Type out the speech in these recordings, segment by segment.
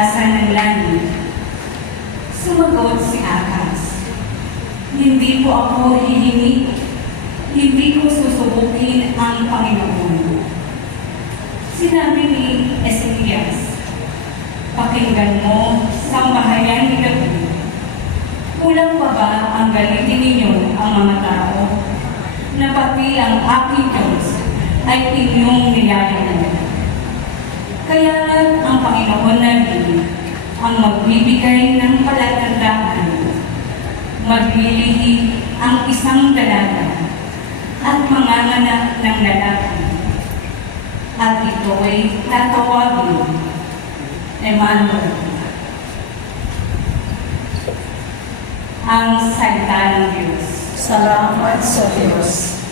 asa ng langit. Sumagot si Akas, hindi po ako hihingi, hindi ko susubukin ang Panginoon. Sinabi ni Ezekias, pakinggan mo, sambahayan ni David. Kulang pa ba ang galitin ninyo ang mga tao na pati ang aking Diyos ay inyong nilayanan? Kaya ang Panginoon natin ang magbibigay ng palatandaan, maglilihi ang isang dalaga at manganganak ng lalaki, at ito ay tatawagin Emmanuel. Ang salita ng Diyos. Salamat sa Diyos.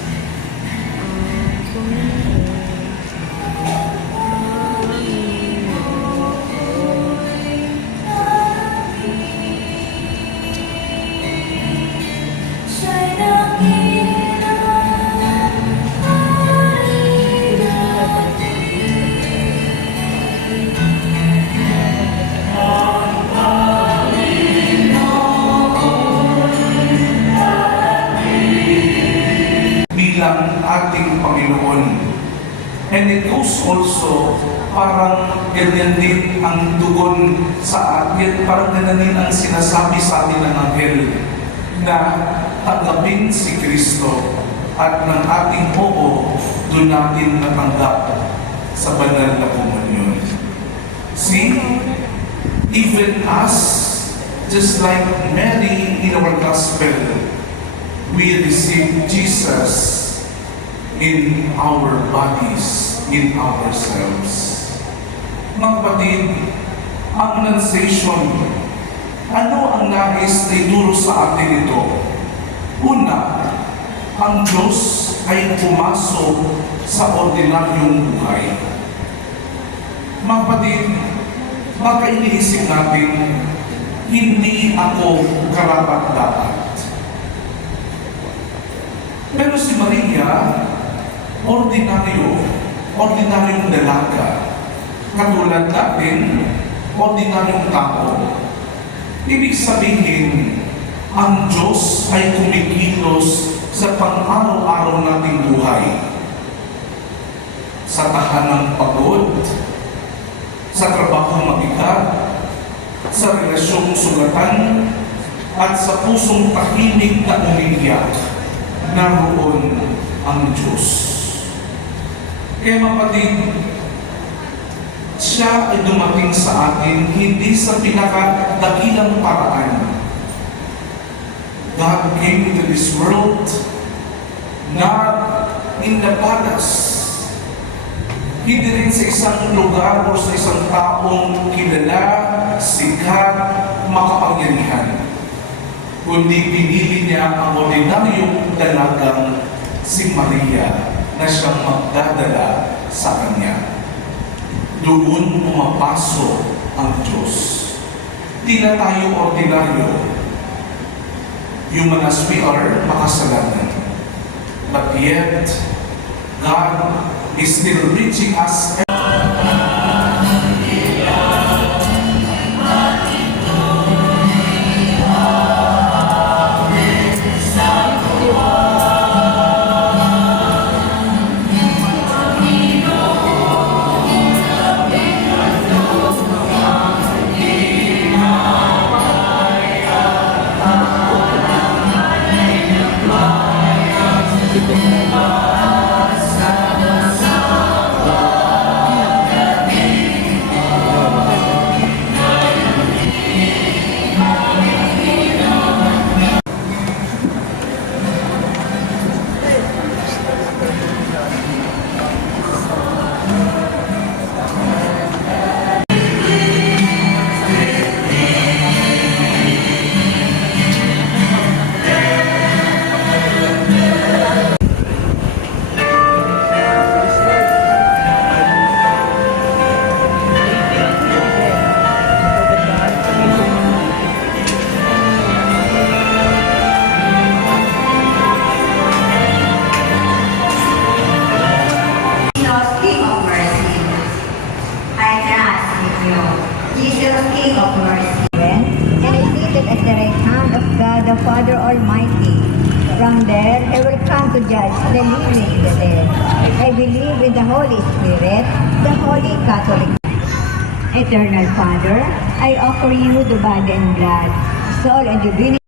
Bilang ating Panginoon. And it goes also, parang ganyan din ang tugon sa atin, parang ganyan din ang sinasabi sa atin ng Anghel na tanggapin si Kristo at ng ating oo, doon natin natanggap sa banal na komunyon. See, even us, just like Mary in our gospel, we receive Jesus in our bodies, in ourselves. Mga kapatid, ang Annunciation, ano ang nais na ituro sa atin ito? Una, ang Diyos ay pumasok sa ordinaryong buhay. Mga kapatid, baka iniisip natin, hindi ako karapat-dapat. Pero si Maria, ordinaryong dalaga. Katulad natin, ordinaryong tao. Ibig sabihin, ang Diyos ay kumikilos sa pang-araw-araw nating buhay. Sa tahanang pagod, sa trabaho mabigat, sa relasyong sugatan, at sa pusong tahimik na umiiyak, naroon ang Diyos. Kaya kapatid, siya ay dumating sa atin hindi sa pinakadakilang paraan. God came into this world not in the palace. Hindi rin sa isang lugar o sa isang taong kilala, sikat, makapangyarihan. Kundi pinili niya ang ordinaryong dalagang si Maria na siyang magdadala sa kanya. Doon pumapasok ang Diyos. Di na tayo ordinaryo. Human as we are, makasalanan. But yet, God is still reaching us. Jesus, King of mercy. And is seated at the right hand of God the Father Almighty. From there, he will come to judge the living and the dead. I believe in the Holy Spirit, the Holy Catholic. Eternal Father, I offer you the body and blood, soul and divinity